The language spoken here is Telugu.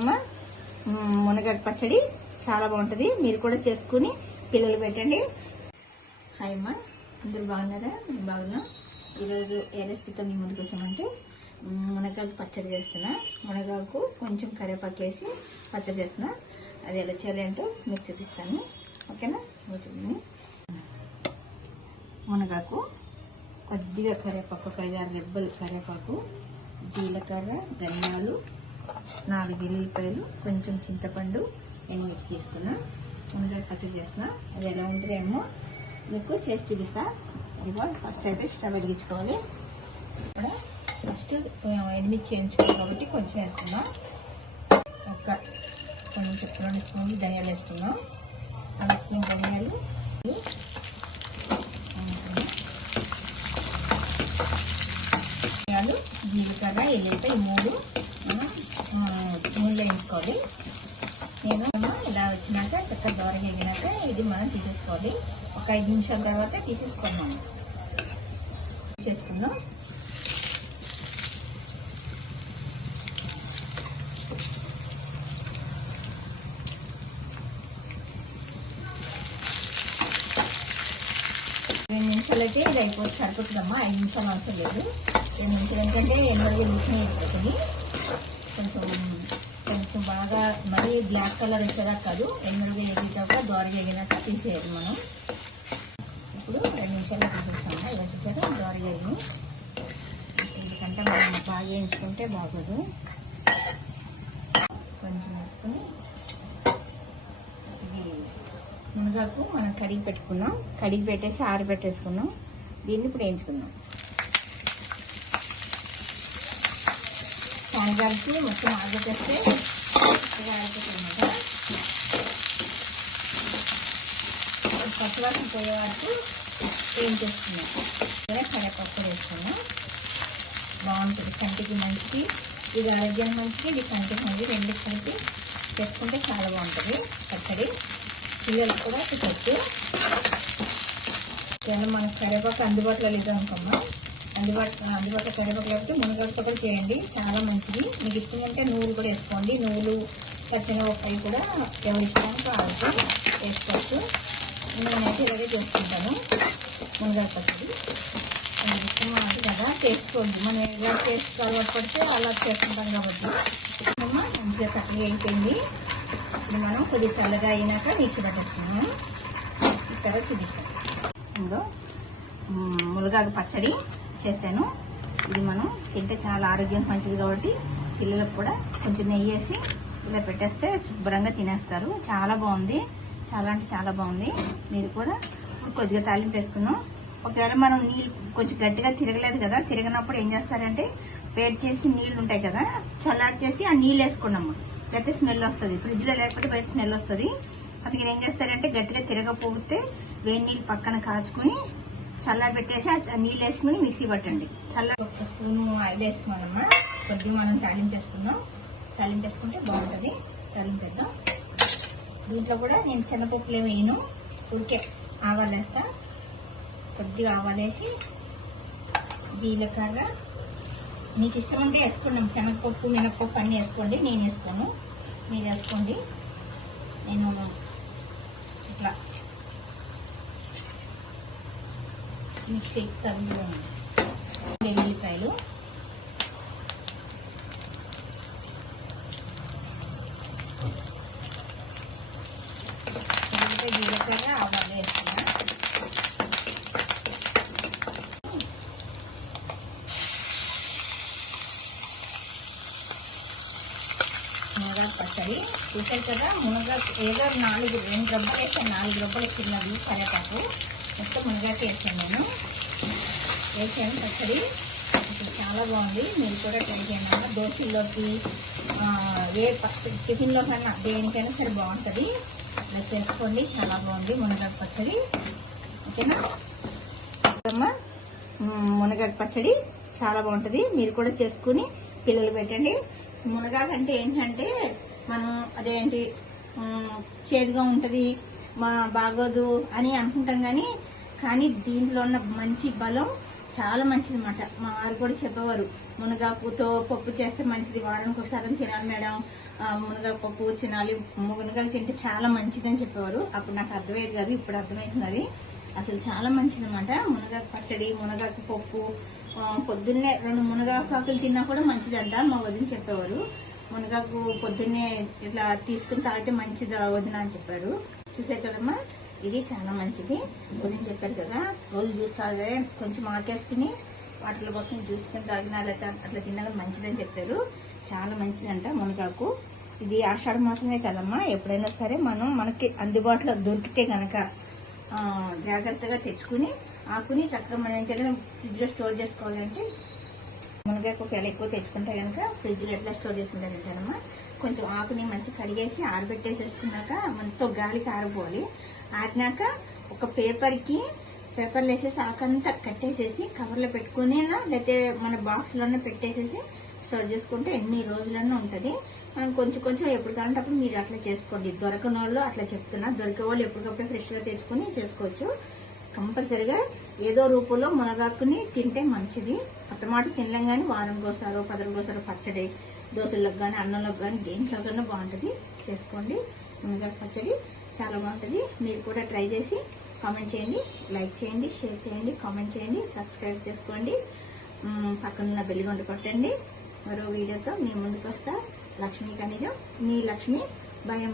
అమ్మ మునగ పచ్చడి చాలా బాగుంటుంది. మీరు కూడా చేసుకుని పిల్లలు పెట్టండి. హాయ్ అమ్మ అందరూ బాగున్నారా? నేను బాగున్నా. ఈరోజు ఏ రెసిపీతో మీ ముందుకు వచ్చామంటే మునగాకు పచ్చడి చేస్తున్నా. మునగాకు కొంచెం కరివేపాకు వేసి పచ్చడి చేస్తున్నా. అది ఎలా చేయాలంటో మీకు చూపిస్తాను. ఓకేనా? చూడండి. మునగాకు కొద్దిగా కరివేపాకు ఒక ఐదు ఆరు రెబ్బలు కరివేపాకు జీలకర్ర ధనియాలు నాలుగు ఎల్లిపాయలు కొంచెం చింతపండు ఎండుమిర్చి తీసుకున్నా ముందుగా పచ్చడి చేస్తున్నా. అది ఎలా ఉంటుందేమో మీకు చేసి చూపిస్తా. ఇదిగో ఫస్ట్ అయితే స్టవ్ వెలిగించుకోవాలి. ఇక్కడ ఫస్ట్ ఎండుమిర్చి వేయించుకోవాలి కాబట్టి కొంచెం వేసుకుందాం. ఒక కొంచెం రెండు స్పూన్లు ధనియాలు వేసుకుందాం అర స్పూన్ ధనియాలు ధనియాలు జీలకర్ర ఎల్లిపాయ ఈ మూడు నూనెలో వేయించుకోవాలి నేను ఇలా వచ్చినాక చక్కగా దోరగా ఎగినాక ఇది మనం తీసేసుకోవాలి. ఒక ఐదు నిమిషాల తర్వాత తీసేసుకున్నాము చేసుకుందాం రెండు నిమిషాలు అయితే ఇది అయిపోతే సరిపోతుందమ్మా. ఐదు నిమిషాలు అవసరం లేదు. రెండు నిమిషాలు ఎందుకంటే ఎనభై నిమిషం అయిపోతుంది. కొంచెం కొంచెం బాగా మరీ బ్లాక్ కలర్ వచ్చేదా కాదు ఎన్నడుగా ఎగిటాక దోరగా ఎగినాక తీసేయాలి మనం. ఇప్పుడు రెండు నిమిషాలు తీసేస్తాము. ఇలా చూసారా దోరగా ఎందుకంటే మనం బాగా వేయించుకుంటే బాగోదు. కొంచెం వేసుకుని ఇది మునగాకు మనం కడిగి పెట్టుకున్నాం. కడిగి పెట్టేసి ఆరబెట్టేసుకున్నాం. దీన్ని ఇప్పుడు వేయించుకున్నాం శనగాకి మొత్తం ఆరబెట్టేస్తే చక్కగా ఆరిపోతుంది పచ్చివాసన పోయే వరకు వేయించేసుకున్నాం ఇలా కడపప్పు వేసుకున్నాం బాగుంటుంది కంటికి మంచిది ఇది ఆరోగ్యానికి మంచిది ఇది కంటికి మంచిది రెండు కలిపి చేసుకుంటే చాలా బాగుంటుంది పచ్చడి పిల్లలకు కూడా తినచ్చు ఒకవేళ మనకు కరివేపాకు అందుబాటులో లేదు అందుబాటు అందుబాటులో అందుబాటులో కరివేపాకు లేకపోతే కూడా చేయండి. చాలా మంచిది. మీకు ఇష్టం అంటే నూలు కూడా వేసుకోండి. నూలు పచ్చిమిరపకాయ కూడా ఎవరి ఇష్టానికి కావచ్చు వేసుకోవచ్చు. నేనైతే ఇలాగే చేసుకుంటాను మునగాకు పచ్చడి. ఇష్టం అంటే కదా చేసుకోండి మనం ఎలా చేసుకో అలవాటు పడితే అలా చేసుకుంటాం కాబట్టి. మంచిగా చక్కగా అయిపోయింది ఇప్పుడు మనం కొద్దిగా చల్లగా అయినాక మిక్సీ పట్టేస్తున్నాము ఇక్కడ చూపిస్తాం ఇందులో మ్, మునగాకు పచ్చడి. చేశాను. ఇది మనం తింటే చాలా ఆరోగ్యం మంచిది కాబట్టి పిల్లలకు కూడా కొంచెం నెయ్యి వేసి ఇలా పెట్టేస్తే శుభ్రంగా తినేస్తారు. చాలా బాగుంది. చాలా అంటే చాలా బాగుంది. మీరు కూడా కొద్దిగా తాలింపు వేసుకున్నాం. ఒకవేళ మనం నీళ్ళు కొంచెం గట్టిగా తిరగలేదు కదా తిరగనప్పుడు ఏం చేస్తారంటే వేడి చేసి నీళ్ళు ఉంటాయి కదా చల్లారి చేసి ఆ నీళ్ళు వేసుకున్నాము లేకపోతే స్మెల్ వస్తుంది. ఫ్రిడ్జ్లో లేకపోతే బయట స్మెల్ వస్తుంది. అందుకని ఏం చేస్తారంటే గట్టిగా తిరగకపోతే వేడి నీళ్ళు పక్కన కాచుకుని చల్లారి పెట్టేసి ఆ నీళ్ళు వేసుకుని మిక్సీ పట్టండి. చల్లారి ఒక స్పూన్ ఆయిల్ వేసుకోవాలమ్మా. కొద్దిగా మనం తాలింపు వేసుకుందాం. తాలింపు వేసుకుంటే బాగుంటుంది. తాలింపు వేద్దాం. దీంట్లో కూడా నేను శనగపప్పులు వేయను. ఉడికే ఆవాలు వేస్తా. కొద్దిగా ఆవాలు వేసి జీలకర్ర. మీకు ఇష్టం ఉంటే వేసుకున్నాం శనగపప్పు మినప్పప్పు అన్నీ వేసుకోండి. నేను వేసుకోను. మీరు వేసుకోండి. నేను ఇట్లా మిక్స్ తగ్గులో వెల్లుల్లిపాయలు ఉల్లిపాయ జీలకర్ర ఆవాలు వేస్తున్నా మునగాకు పచ్చడి చూసారు కదా మునగాకు ఏదో నాలుగు రెండు రబ్బలు వేస్తే నాలుగు రబ్బలు చిన్నవి కరేపాకు మొత్తం మునగాకు వేసాను నేను. వేసాను పచ్చడి. చాలా బాగుంది. మీరు కూడా ట్రై చేయండి. దోశల్లోకి ఏ టిఫిన్లో కన్నా దేనికైనా సరే బాగుంటుంది. ఇలా చేసుకోండి. చాలా బాగుంది మునగాకు పచ్చడి. ఓకేనా? అమ్మ మునగాకు పచ్చడి చాలా బాగుంటుంది. మీరు కూడా చేసుకుని పిల్లలు పెట్టండి. మునగాకు అంటే ఏంటంటే మనం అదేంటి చేదుగా ఉంటుంది మా బాగోదు అని అనుకుంటాం కానీ కానీ దీంట్లో ఉన్న మంచి బలం చాలా మంచిది అనమాట మా వారు కూడా చెప్పేవారు మునగాకుతో పప్పు చేస్తే మంచిది వారానికి ఒకసారి తినాలి మేడం. మునగా మునగాకు పప్పు తినాలి మునగాకు తింటే చాలా మంచిదని చెప్పేవారు. అప్పుడు నాకు అర్థమయ్యేది కాదు ఇప్పుడు అర్థమవుతున్నది అసలు చాలా మంచిది అనమాట మునగాకు పచ్చడి మునగాకు పప్పు పొద్దున్నే రెండు మునగాకు ఆకులు తిన్నా కూడా మంచిదంట మా వదిన చెప్పేవారు. మునగాకు పొద్దున్నే ఇట్లా తీసుకుని తాగితే మంచిది వదిన అని చెప్పారు. చూసే కదమ్మా? ఇది చాలా మంచిది. వదిన చెప్పారు కదా రోజు జ్యూస్ తాగే కొంచెం ఆకేసుకుని వాటర్లో కోసం జ్యూస్కొని తాగినా లేకపోతే అట్లా తిన్నా మంచిదని చెప్పారు. చాలా మంచిదంట మునగాకు. ఇది ఆషాఢ మాసమే కదమ్మా. ఎప్పుడైనా సరే మనం మనకి అందుబాటులో దొరికితే కనుక జాగ్రత్తగా తెచ్చుకుని ఆకుని చక్కగా మనం ఏం ఫ్రిడ్జ్లో స్టోర్ చేసుకోవాలంటే మునగాకు ఒకవేళ ఎక్కువ తెచ్చుకుంటే కనుక ఫ్రిడ్జ్లో ఎట్లా స్టోర్ చేసుకుంటారంటేనమ్మా కొంచెం ఆకుని మంచి కడిగేసి ఆరబెట్టేసేసుకున్నాక మనతో గాలికి ఆరిపోవాలి ఆరినాక ఒక పేపర్కి పేపర్లు వేసేసి ఆకంతా కట్టేసేసి కవర్లో పెట్టుకునేనా లేకపోతే మన బాక్స్లోనే పెట్టేసేసి స్టోర్ చేసుకుంటే ఎన్ని రోజులన్నా ఉంటుంది. మనం కొంచెం కొంచెం ఎప్పుడు కావాలంటే అప్పుడు మీరు అట్లా చేసుకోండి. దొరకని వాళ్ళు అట్లా చెప్తున్నా. దొరికే వాళ్ళు ఎప్పటికప్పుడు ఫ్రెష్గా తెచ్చుకొని చేసుకోవచ్చు. కంపల్సరిగా ఏదో రూపంలో మునగాకుని తింటే మంచిది. అత్తమాట తినలేం కానీ వారం కోసారో పది రోజులకోసారో పచ్చడి దోశలకు కానీ అన్నంలోకి కానీ దేంట్లో కన్నా బాగుంటుంది. చేసుకోండి. మునగాకు పచ్చడి చాలా బాగుంటుంది. మీరు కూడా ట్రై చేసి కామెంట్ చేయండి. లైక్ చేయండి షేర్ చేయండి కామెంట్ చేయండి సబ్స్క్రైబ్ చేసుకోండి. పక్కనున్న బెల్ కొట్టండి. మరో వీడియోతో మీ ముందుకు వస్తా లక్ష్మీ ఖనిజం మీ లక్ష్మి బాయ్